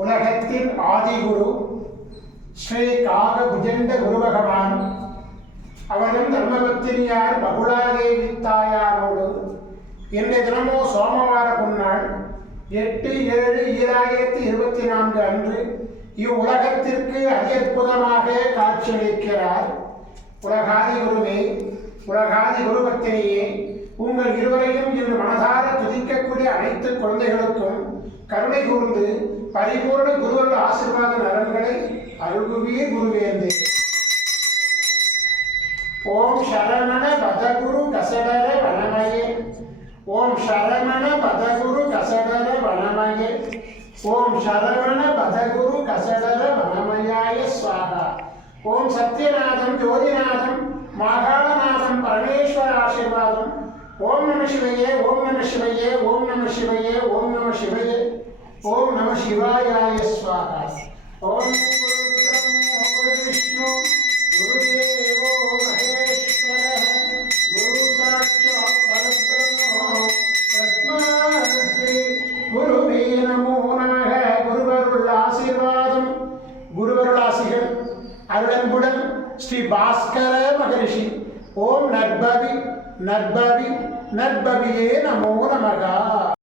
உலகத்தின் ஆதிகுரு ஸ்ரீ காகபுஜண்ட குரு பகவான் அவரும் தர்மபத்தினியார் பகுலாதேவி தாயாரோடு இன்றைய தினமோ சோமவார பொன்னாள் 8/7/2024 அன்று இவ்வுலகத்திற்கு அற்புதமாக காட்சியளிக்கிறார். உலகாதி குருவே, உலகாதி குருபத்தினியே, உங்கள் இருவரையும் இன்று மனதார துதிக்கக்கூடிய அனைத்து குழந்தைகளுக்கும் கருணை கூர்ந்து பரிபூர்ண குருவருள் ஆசீர்வாத நலன்களை அருள்குவீர் குருவேந்தே. ஓம் சரவண பதகுரு கசடர வனமயே, ஓம் சரவண பதகுரு கசடர வனமயே, ஓம் சரவண பதகுரு கசடர வனமயாய ஸ்வாஹா. ஓம் சத்யநாதம் ஜோதிநாதம் மாகாளநாதம் பரமேஸ்வர ஆசீர்வாதம். ஓம் நம சிவையே, ஓம் நம சிவையே, ஓம் நம சிவையே, ஓம் நம சிவையே, ஓம் நம சிவாயாய ஸ்வாஹா. ஓம் குரு விஷ்ணு குருதேவோ மகேஸ்வரः குரு சாட்சாத் பரபிரம்மோ தஸ்மை ஸ்ரீ குருவே நமோ நமः. குருவருள் ஆசீர்வாதம், குருவருள் ஆசிகள் அருளன்புடன் ஸ்ரீ பாஸ்கர மகரிஷி. ஓம் நற்பவி நற்பவி நற்பவியே நமோ நமக.